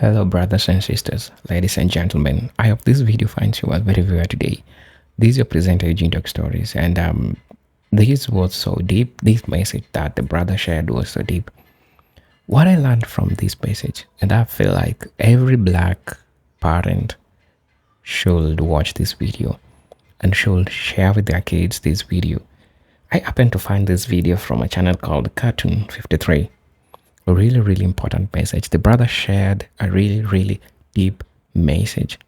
Hello, brothers and sisters, ladies and gentlemen. I hope this video finds you all very well today. This is your presenter, Eugene Talk Stories, and this was so deep. This message that the brother shared was so deep. What I learned from this message, and I feel like every black parent should watch this video and should share with their kids this video. I happened to find this video from a channel called Cartoon 53. A really important message. The brother shared a really deep message,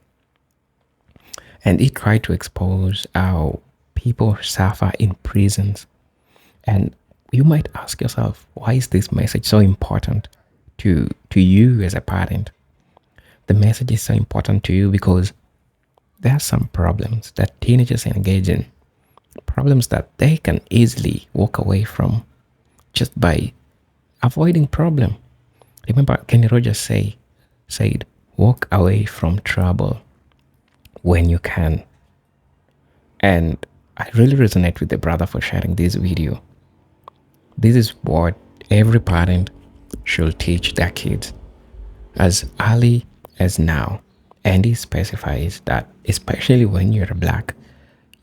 and he tried to expose how people suffer in prisons. And you might ask yourself, why is this message so important to you as a parent? The message is so important to you because there are some problems that teenagers engage in, problems that they can easily walk away from just by avoiding problem. Remember, Kenny Rogers said, walk away from trouble when you can. And I really resonate with the brother for sharing this video. This is what every parent should teach their kids as early as now. And he specifies that, especially when you're black,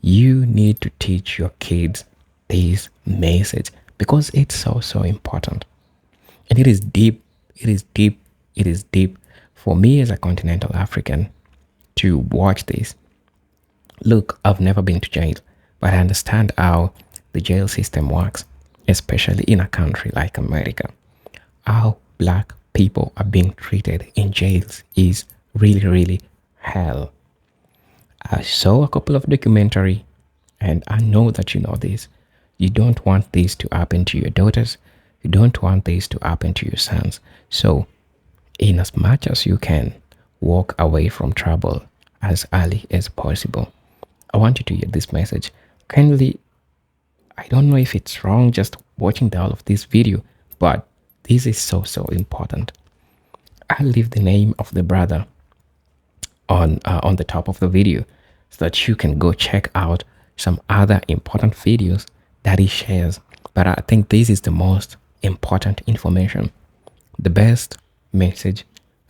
you need to teach your kids this message because it's so important. And it is deep, it is deep, it is deep for me as a continental African to watch this. Look, I've never been to jail, but I understand how the jail system works, especially in a country like America. How black people are being treated in jails is really hell. I saw a couple of documentary, and I know that you know this. You don't want this to happen to your daughters. You don't want this to happen to your sons. So, in as much as you can, walk away from trouble as early as possible. I want you to hear this message. Kindly, I don't know if it's wrong just watching the all of this video, but this is so important. I'll leave the name of the brother on the top of the video so that you can go check out some other important videos that he shares. But I think this is the most important information, the best message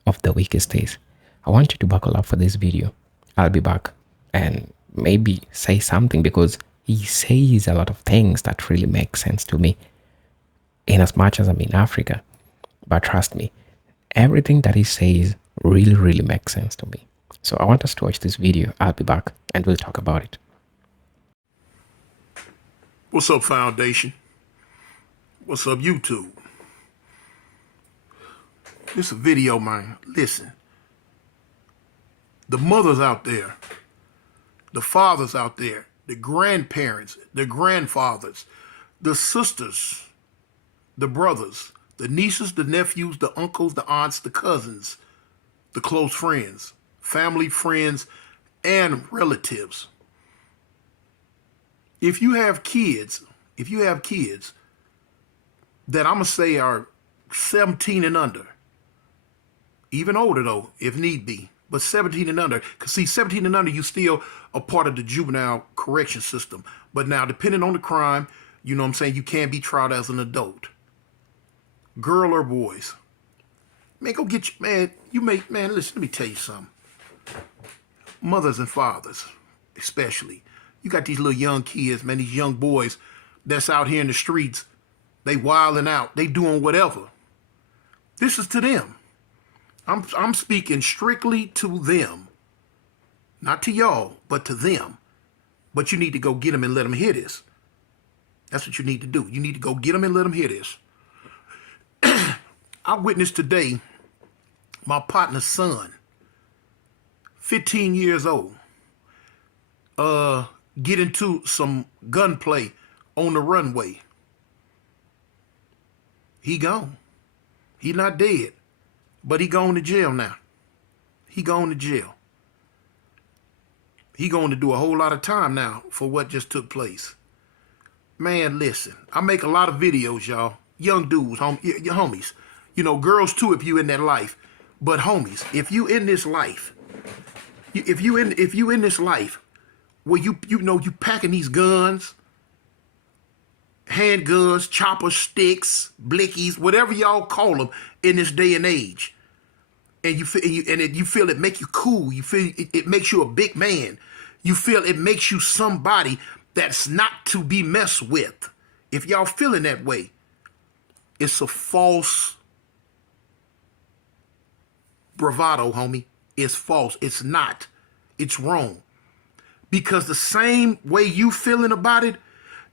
of the weakest days. I want you to buckle up for this video. I'll be back and maybe say something because he says a lot of things that really make sense to me in as much as I'm in Africa. But trust me, everything that he says really makes sense to me. So I want us to watch this video. I'll be back and we'll talk about it. What's up, Foundation? What's up, YouTube? This is a video, man. Listen. The mothers out there, the fathers out there, the grandparents, the grandfathers, the sisters, the brothers, the nieces, the nephews, the uncles, the aunts, the cousins, the close friends, family, friends, and relatives. If you have kids that I'm going to say are 17 and under, even older though, if need be, but 17 and under, because see, 17 and under, you still a part of the juvenile correction system. But now, depending on the crime, you know what I'm saying, you can be tried as an adult. Girl or boys. Man, go get you, man, listen, let me tell you something. Mothers and fathers, especially. You got these little young kids, man, these young boys that's out here in the streets. They wilding out. They doing whatever. This is to them. I'm speaking strictly to them. Not to y'all, but to them. But you need to go get them and let them hear this. That's what you need to do. You need to go get them and let them hear this. I witnessed today my partner's son, 15 years old, get into some gunplay on the runway. He gone. He not dead, but he gone to jail now. He gone to jail. He going to do a whole lot of time now for what just took place. Man, listen, I make a lot of videos, y'all. Young dudes, your homies. You know, girls too if you in that life. But homies, if you in this life, if you in this life where you packing these guns, handguns, chopper sticks, blickies, whatever y'all call them in this day and age, and you feel it make you cool. You feel it makes you a big man. You feel it makes you somebody that's not to be messed with. If y'all feeling that way, it's a false bravado, homie. It's false. It's not. It's wrong. Because the same way you feeling about it,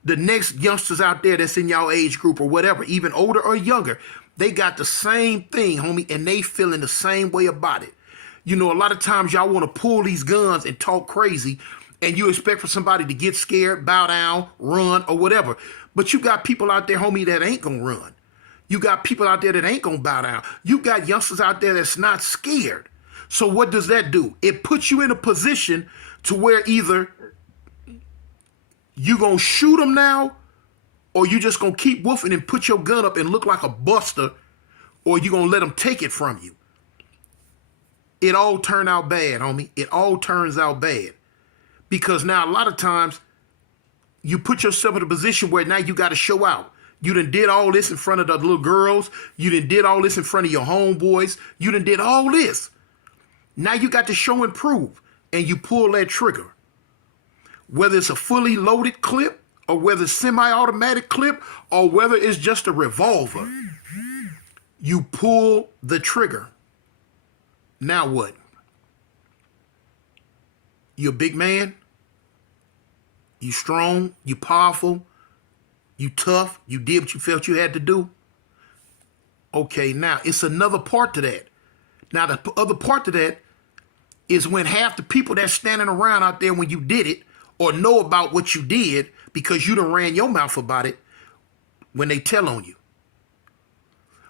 the next youngsters out there that's in y'all age group or whatever, even older or younger, they got the same thing, homie, and they feeling the same way about it. You know, a lot of times y'all want to pull these guns and talk crazy, and you expect for somebody to get scared, bow down, run, or whatever. But you got people out there, homie, that ain't gonna run. You got people out there that ain't gonna bow down. You got youngsters out there that's not scared. So what does that do? It puts you in a position to where either you gonna shoot them now, or you just gonna keep woofing and put your gun up and look like a buster, or you gonna let them take it from you. It all turned out bad, homie. It all turns out bad. Because now a lot of times you put yourself in a position where now you got to show out. You done did all this in front of the little girls. You done did all this in front of your homeboys. You done did all this. Now you got to show and prove, and you pull that trigger. Whether it's a fully loaded clip, or whether it's semi-automatic clip, or whether it's just a revolver, you pull the trigger. Now what? You're a big man. You strong. You powerful. You tough. You did what you felt you had to do. Okay, now it's another part to that. Now the other part to that is when half the people that's standing around out there when you did it, or know about what you did because you done ran your mouth about it, when they tell on you.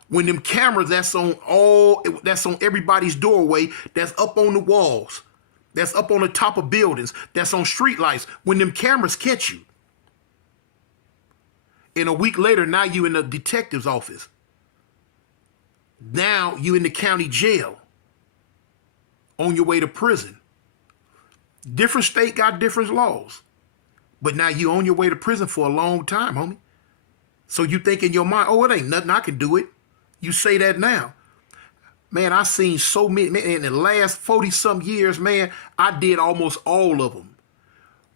When them cameras that's on everybody's doorway, that's up on the walls, that's up on the top of buildings, that's on street lights, when them cameras catch you. And a week later, now you in the detective's office. Now you in the county jail on your way to prison. Different state got different laws. But now you on your way to prison for a long time, homie. So you think in your mind, oh, it ain't nothing, I can do it. You say that now. Man, I seen so many, man, in the last 40-some years, man, I did almost all of them.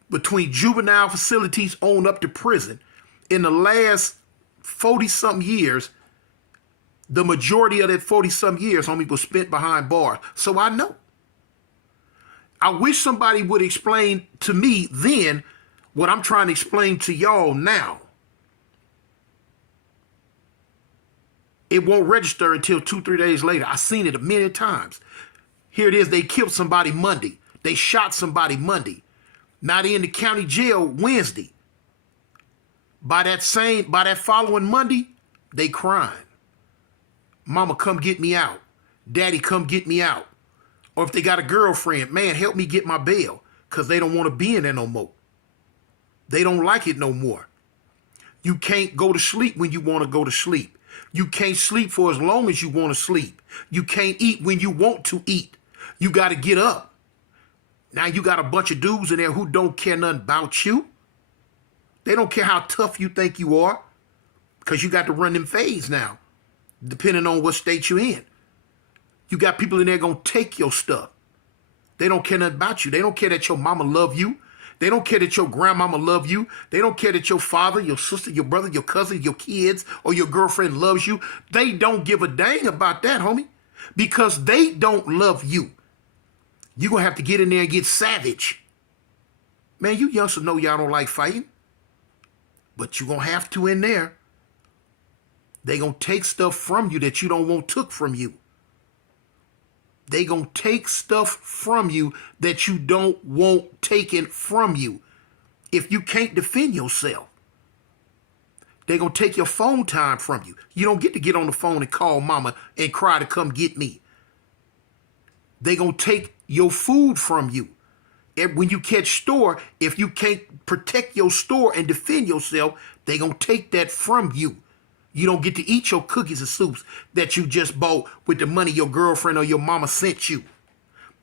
Between juvenile facilities on up to prison. In the last 40-some years, the majority of that 40-some years, homie, was spent behind bars. So I know. I wish somebody would explain to me then what I'm trying to explain to y'all now. It won't register until 2-3 days later. I seen it a million times. Here it is. They killed somebody Monday. They shot somebody Monday. Now they in the county jail Wednesday. By that following Monday, they crying. Mama, come get me out. Daddy, come get me out. Or if they got a girlfriend, man, help me get my bail, because they don't want to be in there no more. They don't like it no more. You can't go to sleep when you want to go to sleep. You can't sleep for as long as you want to sleep. You can't eat when you want to eat. You got to get up. Now you got a bunch of dudes in there who don't care nothing about you. They don't care how tough you think you are, because you got to run them fades now, depending on what state you're in. You got people in there going to take your stuff. They don't care nothing about you. They don't care that your mama love you. They don't care that your grandmama love you. They don't care that your father, your sister, your brother, your cousin, your kids, or your girlfriend loves you. They don't give a dang about that, homie, because they don't love you. You're going to have to get in there and get savage. Man, you youngsters know y'all don't like fighting, but you're going to have to in there. They going to take stuff from you that you don't want took from you. They going to take stuff from you that you don't want taken from you if you can't defend yourself. They going to take your phone time from you. You don't get on the phone and call mama and cry to come get me. They going to take your food from you. And when you catch store, if you can't protect your store and defend yourself, they going to take that from you. You don't get to eat your cookies and soups that you just bought with the money your girlfriend or your mama sent you.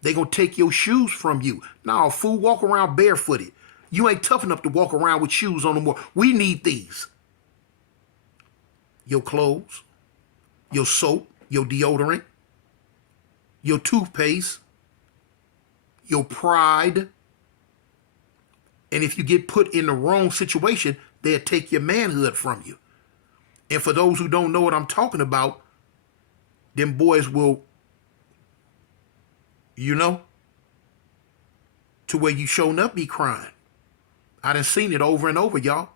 They gonna take your shoes from you. Nah, fool, walk around barefooted. You ain't tough enough to walk around with shoes on no more. We need these. Your clothes, your soap, your deodorant, your toothpaste, your pride. And if you get put in the wrong situation, they'll take your manhood from you. And for those who don't know what I'm talking about, them boys will, you know, to where you showing up be crying. I done seen it over and over, y'all.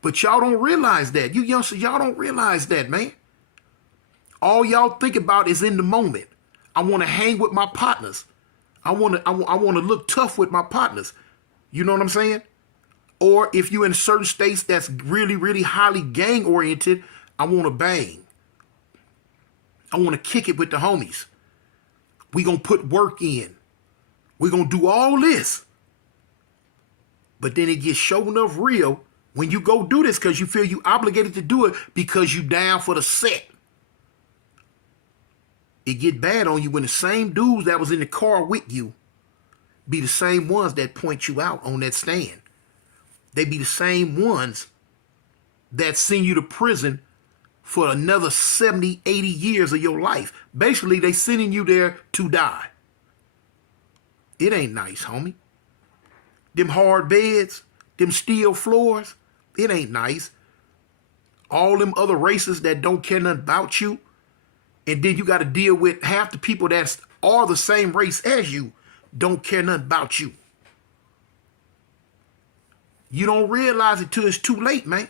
But y'all don't realize that. You youngsters, y'all don't realize that, man. All y'all think about is in the moment. I want to hang with my partners. I want to look tough with my partners. You know what I'm saying? Or if you're in certain states that's really, really highly gang oriented, I want to bang. I want to kick it with the homies. We gonna put work in. We gonna do all this. But then it gets sure enough real when you go do this because you feel you obligated to do it because you down for the set. It get bad on you when the same dudes that was in the car with you be the same ones that point you out on that stand. They be the same ones that send you to prison for another 70, 80 years of your life. Basically, they sending you there to die. It ain't nice, homie. Them hard beds, them steel floors, it ain't nice. All them other races that don't care nothing about you. And then you got to deal with half the people that's all the same race as you don't care nothing about you. You don't realize it till it's too late, man.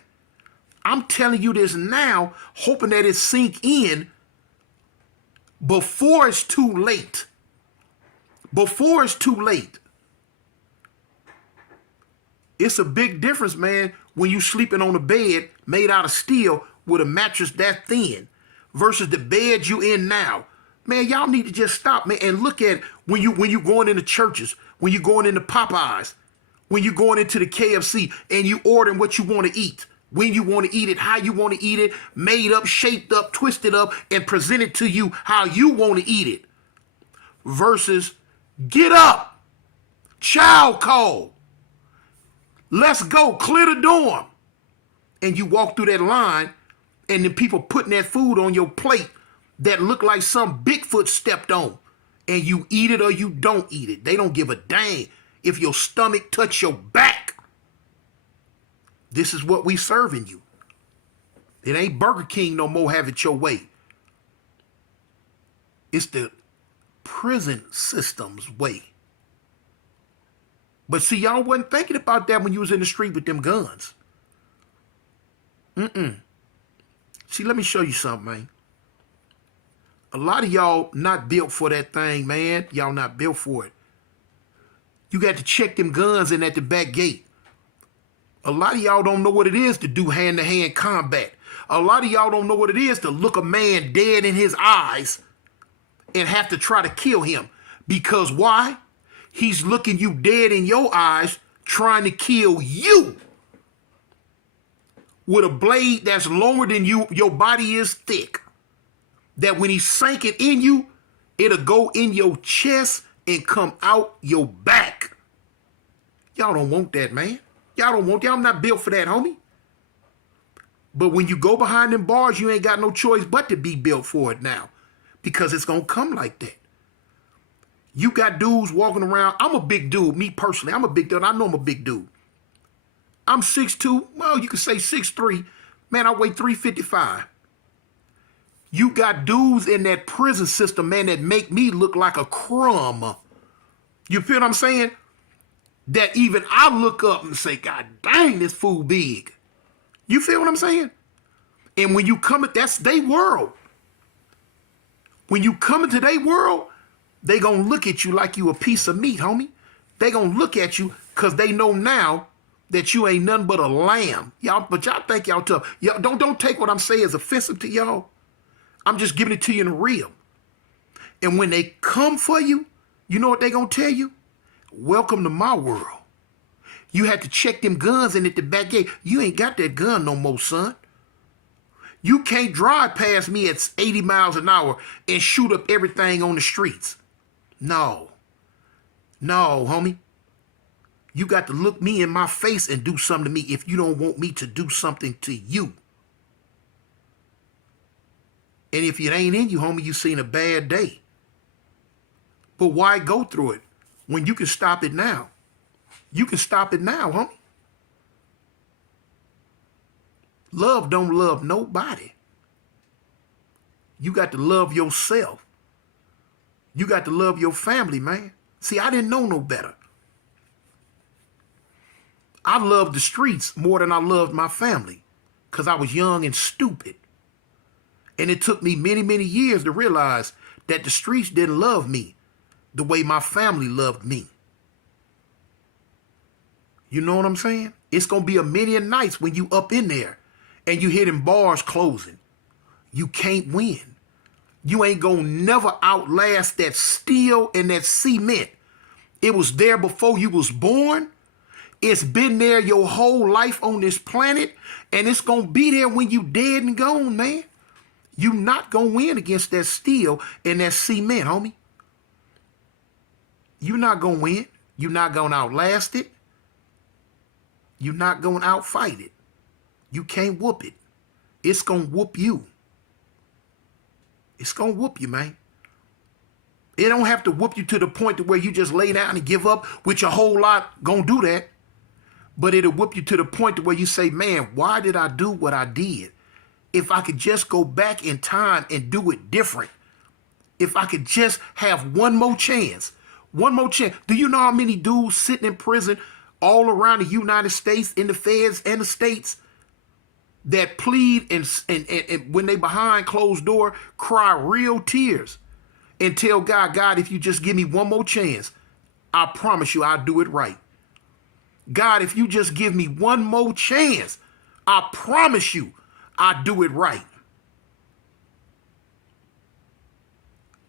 I'm telling you this now, hoping that it sink in before it's too late. Before it's too late. It's a big difference, man, when you sleeping on a bed made out of steel with a mattress that thin versus the bed you in now. Man, y'all need to just stop, man, and look at when you going into churches, when you going into Popeyes, when you going into the KFC and you ordering what you want to eat, when you want to eat it, how you want to eat it, made up, shaped up, twisted up, and presented to you how you want to eat it. Versus get up, child call, let's go, clear the dorm. And you walk through that line and then people putting that food on your plate that look like some Bigfoot stepped on. And you eat it or you don't eat it. They don't give a dang if your stomach touch your back. This is what we serving you. It ain't Burger King no more, have it your way. It's the prison system's way. But see, y'all wasn't thinking about that when you was in the street with them guns. See, let me show you something, man. A lot of y'all not built for that thing, man. Y'all not built for it. You got to check them guns in at the back gate. A lot of y'all don't know what it is to do hand-to-hand combat. A lot of y'all don't know what it is to look a man dead in his eyes and have to try to kill him. Because why? He's looking you dead in your eyes, trying to kill you with a blade that's longer than you. Your body is thick. That when he sank it in you, it'll go in your chest and come out your back. Y'all don't want that, man. Y'all don't want that. I'm not built for that, homie. But when you go behind them bars, you ain't got no choice but to be built for it now. Because it's going to come like that. You got dudes walking around. I'm a big dude. Me personally, I'm a big dude. I know I'm a big dude. I'm 6'2". Well, you could say 6'3". Man, I weigh 355. You got dudes in that prison system, man, that make me look like a crumb. You feel what I'm saying? That even I look up and say, God dang, this fool big. You feel what I'm saying? And when you come, that's their world. When you come into their world, they gonna look at you like you a piece of meat, homie. They gonna look at you because they know now that you ain't nothing but a lamb. Y'all, but y'all think y'all tough. Y'all don't take what I'm saying as offensive to y'all. I'm just giving it to you in the real. And when they come for you, you know what they gonna tell you? Welcome to my world. You had to check them guns in at the back gate. You ain't got that gun no more, son. You can't drive past me at 80 miles an hour and shoot up everything on the streets. No. No, homie. You got to look me in my face and do something to me if you don't want me to do something to you. And if it ain't in you, homie, you seen a bad day. But why go through it when you can stop it now? You can stop it now, homie. Love don't love nobody. You got to love yourself. You got to love your family, man. See, I didn't know no better. I loved the streets more than I loved my family because I was young and stupid. And it took me many, many years to realize that the streets didn't love me the way my family loved me. You know what I'm saying? It's going to be a million nights when you up in there and you hear them bars closing. You can't win. You ain't going to never outlast that steel and that cement. It was there before you was born. It's been there your whole life on this planet. And it's going to be there when you dead and gone, man. You not going to win against that steel and that cement, homie. You not going to win. You not going to outlast it. You not going to outfight it. You can't whoop it. It's going to whoop you. It's going to whoop you, man. It don't have to whoop you to the point to where you just lay down and give up, which a whole lot going to do that. But it'll whoop you to the point to where you say, man, why did I do what I did? If I could just go back in time and do it different. If I could just have one more chance. One more chance. Do you know how many dudes sitting in prison all around the United States, in the feds and the states, that plead and when they behind closed door, cry real tears and tell God, if you just give me one more chance, I promise you I'll do it right. God, if you just give me one more chance, I promise you I'll do it right.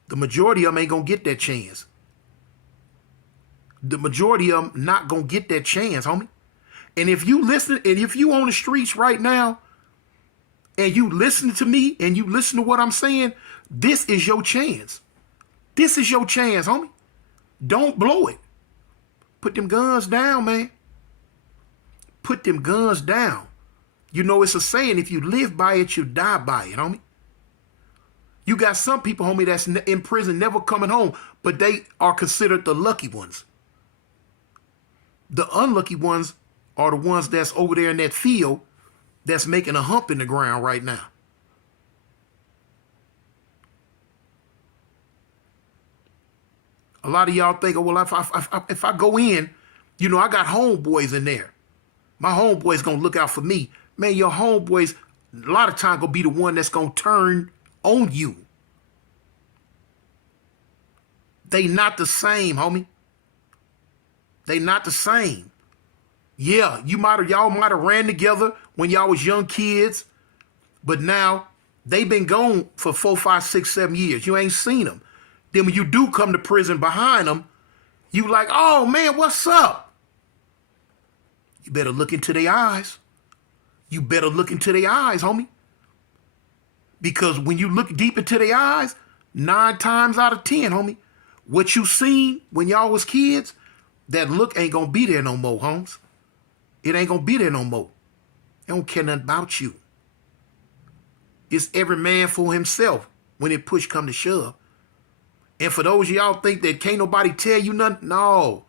The majority of them ain't going to get that chance. The majority of them not going to get that chance, homie. And if you listen, and if you on the streets right now, and you listen to me, and you listen to what I'm saying, this is your chance. This is your chance, homie. Don't blow it. Put them guns down, man. Put them guns down. You know, it's a saying, if you live by it, you die by it, homie. You got some people, homie, that's in prison never coming home, but they are considered the lucky ones. The unlucky ones are the ones that's over there in that field that's making a hump in the ground right now. A lot of y'all think, oh, well, if I go in, you know, I got homeboys in there. My homeboys gonna look out for me. Man, your homeboys a lot of times gonna be the one that's gonna turn on you. They not the same, homie. They not the same. Yeah, y'all might have ran together when y'all was young kids, but now they been gone for 4, 5, 6, 7 years. You ain't seen them. Then when you do come to prison behind them, you like, oh man, what's up? You better look into their eyes. You better look into their eyes, homie. Because when you look deep into their eyes, 9 times out of 10, homie, what you seen when y'all was kids, that look ain't gonna be there no more, homes. It ain't gonna be there no more. They don't care nothing about you. It's every man for himself when it push come to shove. And for those of y'all think that can't nobody tell you nothing, no.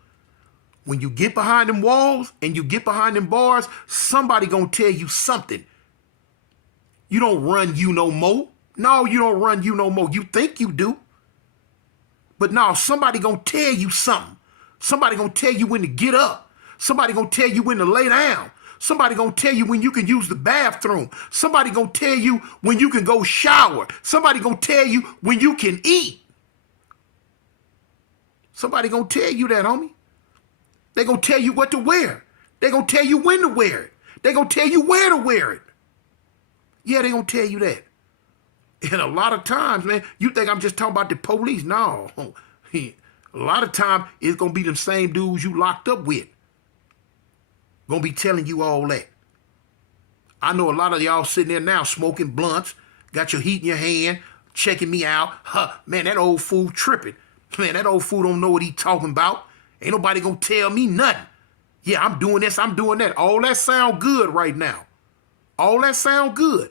When you get behind them walls and you get behind them bars, somebody gonna tell you something. You don't run you no more. No, you don't run you no more. You think you do. But no, somebody gonna tell you something. Somebody gonna tell you when to get up. Somebody gonna tell you when to lay down. Somebody gonna tell you when you can use the bathroom. Somebody gonna tell you when you can go shower. Somebody gonna tell you when you can eat. Somebody gonna tell you that, homie. They gonna tell you what to wear. They gonna tell you when to wear it. They gonna tell you where to wear it. Yeah, they gonna tell you that. And a lot of times, man, you think I'm just talking about the police. No. A lot of times, it's gonna be them same dudes you locked up with. Gonna be telling you all that. I know a lot of y'all sitting there now smoking blunts, got your heat in your hand, checking me out. Huh, man, that old fool tripping. Man, that old fool don't know what he talking about. Ain't nobody gonna tell me nothing. Yeah, I'm doing this, I'm doing that. All that sound good right now. All that sound good.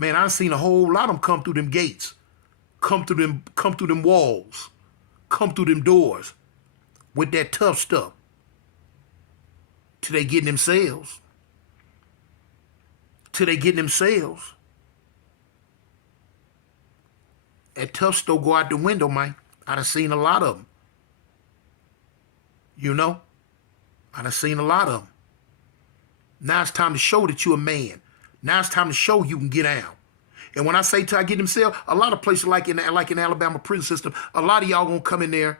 Man, I seen a whole lot of them come through them gates, come through them walls, come through them doors with that tough stuff till they getting themselves. Till they getting themselves. That tough stuff go out the window, man. I done seen a lot of them. You know? I done seen a lot of them. Now it's time to show that you're a man. Now it's time to show you can get out. And when I say till I get themselves, a lot of places like in Alabama prison system, a lot of y'all gonna come in there.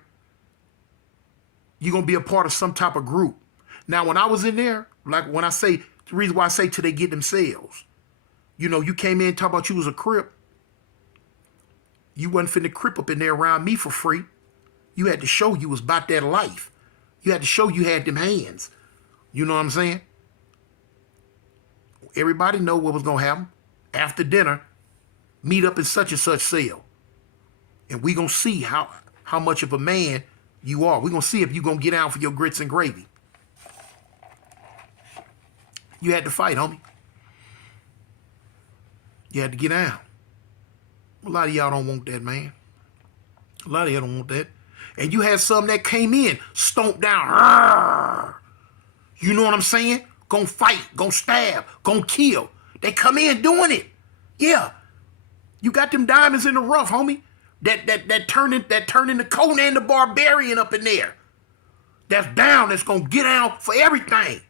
You're gonna be a part of some type of group. Now, when I was in there, like when I say, the reason why I say till they get themselves, you know, you came in and talk about you was a Crip. You wasn't finna Crip up in there around me for free. You had to show you was about that life. You had to show you had them hands. You know what I'm saying? Everybody know what was gonna happen. After dinner, meet up in such and such cell. And we gonna see how much of a man you are. We gonna see if you gonna get out for your grits and gravy. You had to fight, homie. You had to get out. A lot of y'all don't want that, man. A lot of y'all don't want that. And you had some that came in, stomped down. Arrgh. You know what I'm saying? Gonna fight, gonna stab, gonna kill. They come in doing it. Yeah. You got them diamonds in the rough, homie. That turn into Conan the Barbarian up in there. That's down, that's gonna get out for everything.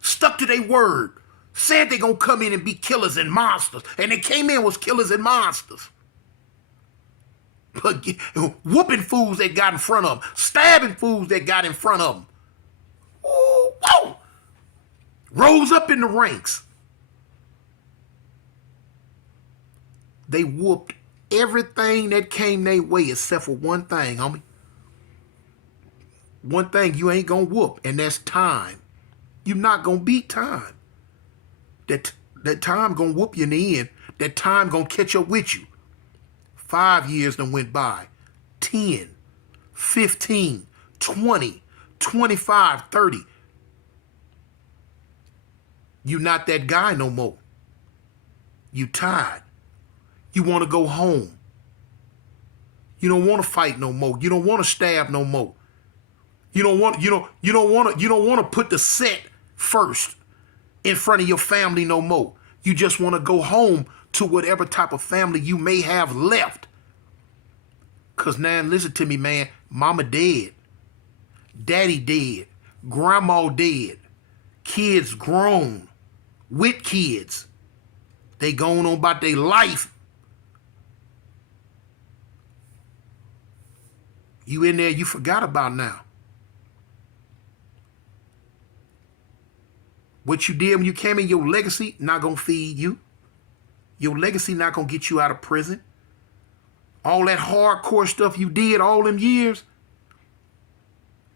Stuck to their word. Said they gonna come in and be killers and monsters. And they came in was killers and monsters. But whooping fools that got in front of them. Stabbing fools that got in front of them. Ooh, whoa. Rose up in the ranks. They whooped everything that came their way except for one thing, homie. One thing you ain't gonna whoop, and that's time. You're not gonna beat time. That time gonna whoop you in the end. That time gonna catch up with you. 5 years done went by. 10, 15, 20, 25, 30. You not that guy no more. You tired. You want to go home. You don't want to fight no more. You don't want to stab no more. You don't want to put the set first in front of your family no more. You just want to go home to whatever type of family you may have left. Cause now listen to me, man. Mama dead. Daddy dead. Grandma dead. Kids grown. With kids. They going on about their life. You in there, you forgot about now. What you did when you came in, your legacy not gonna feed you. Your legacy not gonna get you out of prison. All that hardcore stuff you did all them years,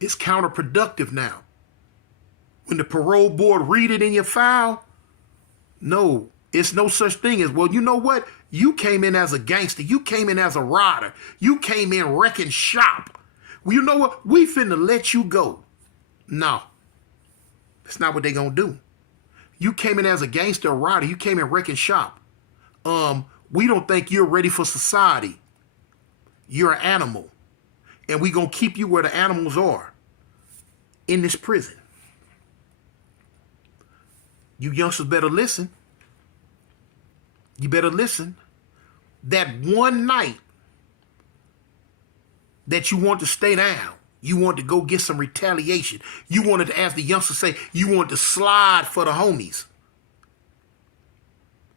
it's counterproductive now. When the parole board read it in your file, no, it's no such thing as, well, you know what? You came in as a gangster. You came in as a rider. You came in wrecking shop. Well, you know what? We finna let you go. No, that's not what they gonna do. You came in as a gangster or rider. You came in wrecking shop. We don't think you're ready for society. You're an animal. And we gonna keep you where the animals are. In this prison. You youngsters better listen. You better listen. That one night that you want to stay down, you want to go get some retaliation. You wanted to, as the youngsters say, you wanted to slide for the homies.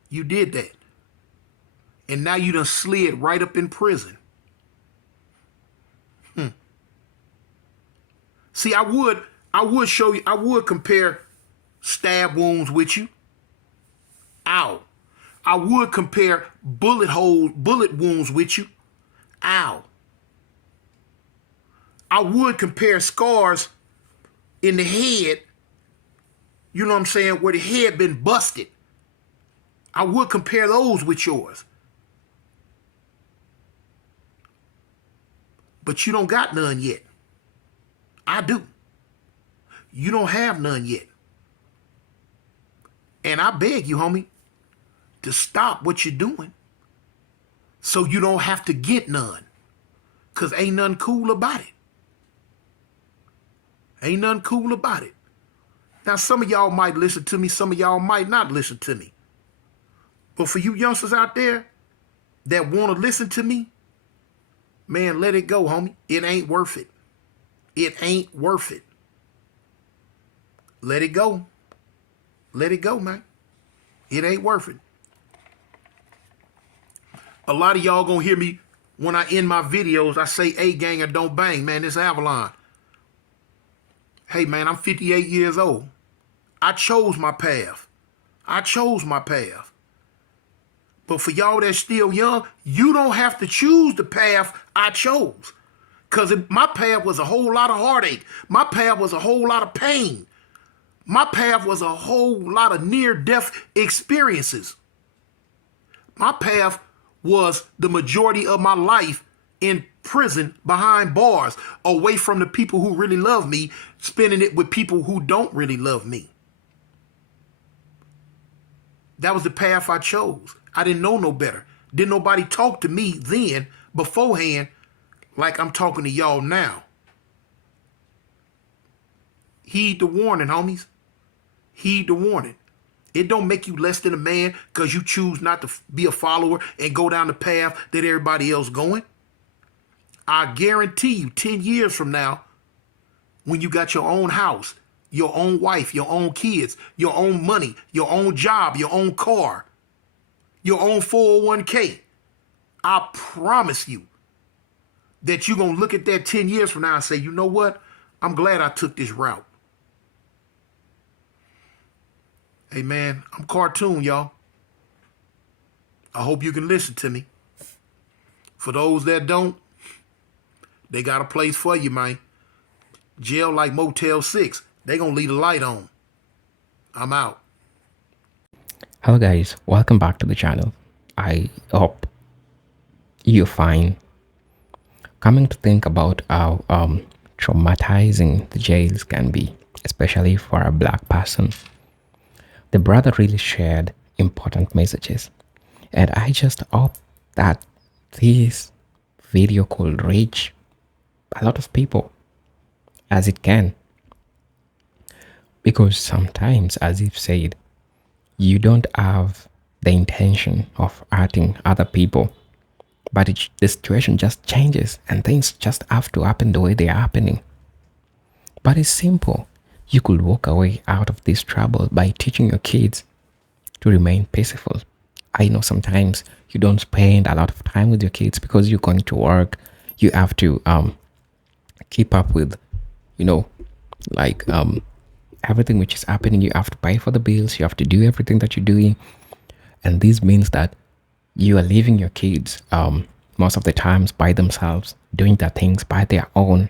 You did that. And now you done slid right up in prison. See, I would show you, I would compare stab wounds with you. Ow. I would compare bullet wounds with you. Ow. I would compare scars in the head, you know what I'm saying, where the head been busted. I would compare those with yours. But you don't got none yet. I do. You don't have none yet. And I beg you, homie, to stop what you're doing so you don't have to get none. Because ain't nothing cool about it. Ain't nothing cool about it. Now, some of y'all might listen to me, some of y'all might not listen to me. But for you youngsters out there that want to listen to me, man, let it go, homie. It ain't worth it. It ain't worth it. Let it go. Let it go, man. It ain't worth it. A lot of y'all gonna hear me when I end my videos. I say, "A gang or don't bang," man. This Avalon. Hey, man, I'm 58 years old. I chose my path. I chose my path. But for y'all that's still young, you don't have to choose the path I chose. Because my path was a whole lot of heartache. My path was a whole lot of pain. My path was a whole lot of near-death experiences. My path was the majority of my life in prison behind bars, away from the people who really love me, spending it with people who don't really love me. That was the path I chose. I didn't know no better. Didn't nobody talk to me then, beforehand, like I'm talking to y'all now. Heed the warning, homies. Heed the warning. It don't make you less than a man because you choose not to be a follower and go down the path that everybody else going. I guarantee you 10 years from now, when you got your own house, your own wife, your own kids, your own money, your own job, your own car, your own 401k, I promise you that you're going to look at that 10 years from now and say, you know what? I'm glad I took this route. Hey, man, I'm Cartoon, y'all. I hope you can listen to me. For those that don't, they got a place for you, man. Jail like Motel 6. They gonna leave the light on. I'm out. Hello guys, welcome back to the channel. I hope you're fine. Coming to think about how traumatizing the jails can be, especially for a black person, the brother really shared important messages, and I just hope that this video could reach a lot of people as it can, because sometimes, as you've said, you don't have the intention of hurting other people, but the situation just changes and things just have to happen the way they are happening. But it's simple. You could walk away out of this trouble by teaching your kids to remain peaceful. I know sometimes you don't spend a lot of time with your kids because you're going to work. You have to keep up with, you know, like everything which is happening. You have to pay for the bills. You have to do everything that you're doing. And this means that you are leaving your kids most of the times by themselves, doing their things by their own.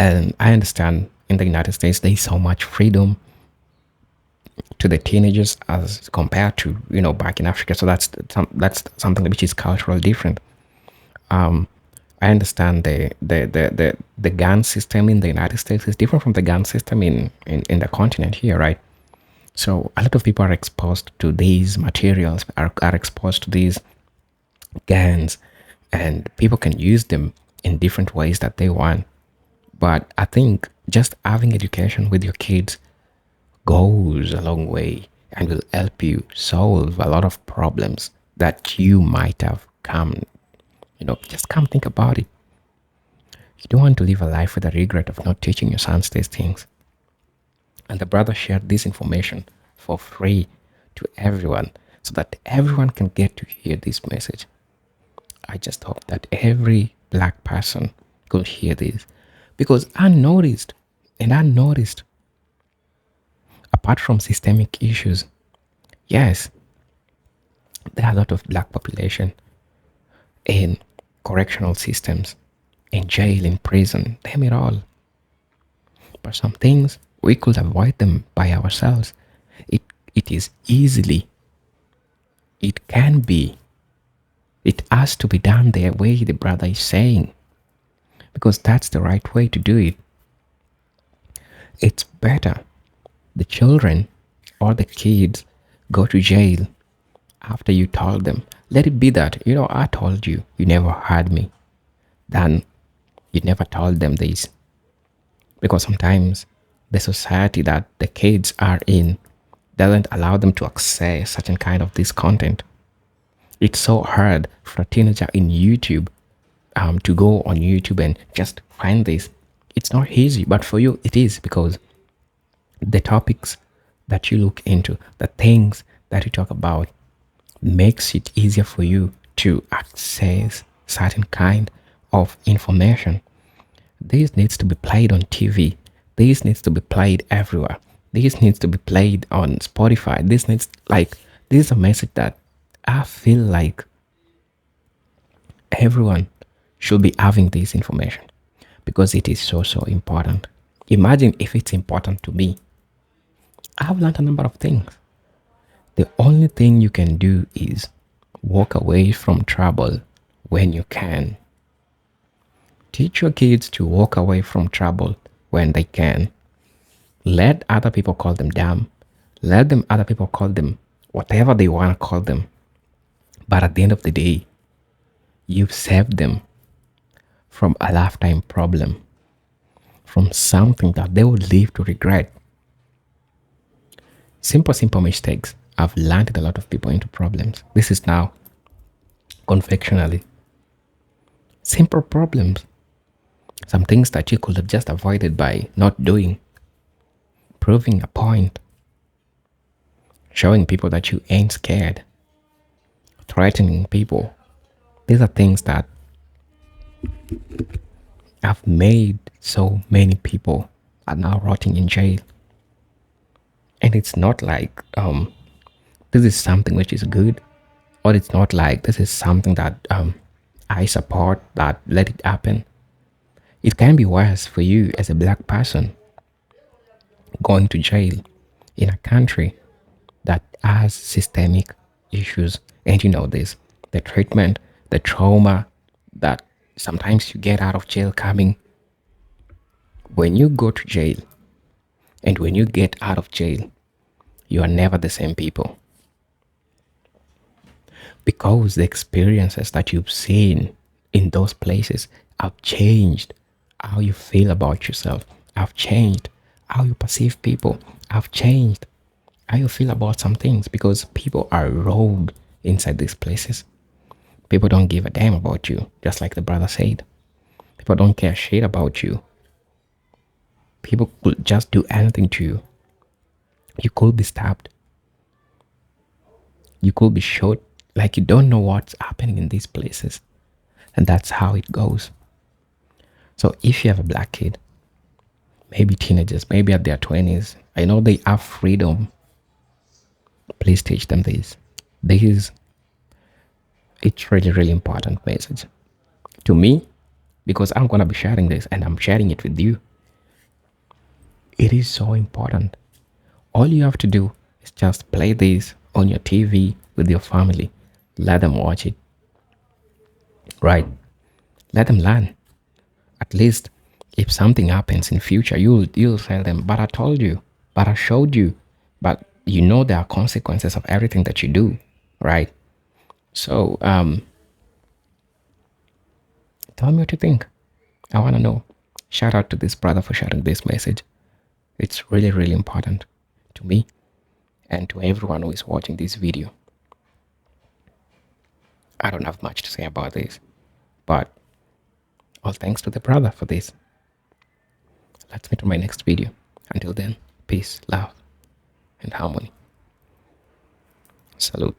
And I understand in the United States, there is so much freedom to the teenagers as compared to, back in Africa. So that's something which is culturally different. I understand the gun system in the United States is different from the gun system in the continent here, right? So a lot of people are exposed to these materials, are exposed to these guns, and people can use them in different ways that they want. But I think just having education with your kids goes a long way and will help you solve a lot of problems that you might have come, just come think about it. You don't want to live a life with a regret of not teaching your sons these things. And the brother shared this information for free to everyone so that everyone can get to hear this message. I just hope that every black person could hear this, because I noticed, apart from systemic issues, yes, there are a lot of black population in correctional systems, in jail, in prison, damn it all. But some things, we could avoid them by ourselves. It is easily, it can be, it has to be done the way the brother is saying, because that's the right way to do it. It's better the children or the kids go to jail after you told them. Let it be that, I told you, you never heard me. Then you never told them this. Because sometimes the society that the kids are in doesn't allow them to access certain kind of this content. It's so hard for a teenager in YouTube to go on YouTube and just find this. It's not easy, but for you it is, because the topics that you look into, the things that you talk about, makes it easier for you to access certain kind of information. This needs to be played on TV. This needs to be played everywhere. This needs to be played on Spotify. This is a message that I feel like everyone should be having this information, because it is so, so important. Imagine if it's important to me. I've learned a number of things. The only thing you can do is walk away from trouble when you can. Teach your kids to walk away from trouble when they can. Let other people call them dumb. Let them other people call them whatever they want to call them. But at the end of the day, you've saved them from a lifetime problem, from something that they would live to regret. Simple, simple mistakes have landed a lot of people into problems. This is now confectionally. Simple problems. Some things that you could have just avoided by not doing. Proving a point. Showing people that you ain't scared. Threatening people. These are things that have made so many people are now rotting in jail. And it's not like this is something which is good, or it's not like this is something that I support, that let it happen. It can be worse for you as a black person going to jail in a country that has systemic issues. And you know this, the treatment, the trauma that sometimes you get out of jail coming. When you go to jail and when you get out of jail, you are never the same people, because the experiences that you've seen in those places have changed how you feel about yourself, have changed how you perceive people, have changed how you feel about some things, because people are rogue inside these places. People don't give a damn about you, just like the brother said. People don't care shit about you. People could just do anything to you. You could be stabbed. You could be shot. Like, you don't know what's happening in these places. And that's how it goes. So if you have a black kid, maybe teenagers, maybe at their 20s, I know they have freedom. Please teach them this. This it's really, really important message to me, because I'm gonna be sharing this and I'm sharing it with you. It is so important. All you have to do is just play this on your TV with your family. Let them watch it. Right? Let them learn. At least if something happens in future, you'll tell them, but I told you, but I showed you, but you know there are consequences of everything that you do, right? So tell me what you think. I want to know. Shout out to this brother for sharing this message. It's really, really important to me and to everyone who is watching this video. I don't have much to say about this, but all thanks to the brother for this. Let's meet on my next video. Until then, peace, love, and harmony. Salute.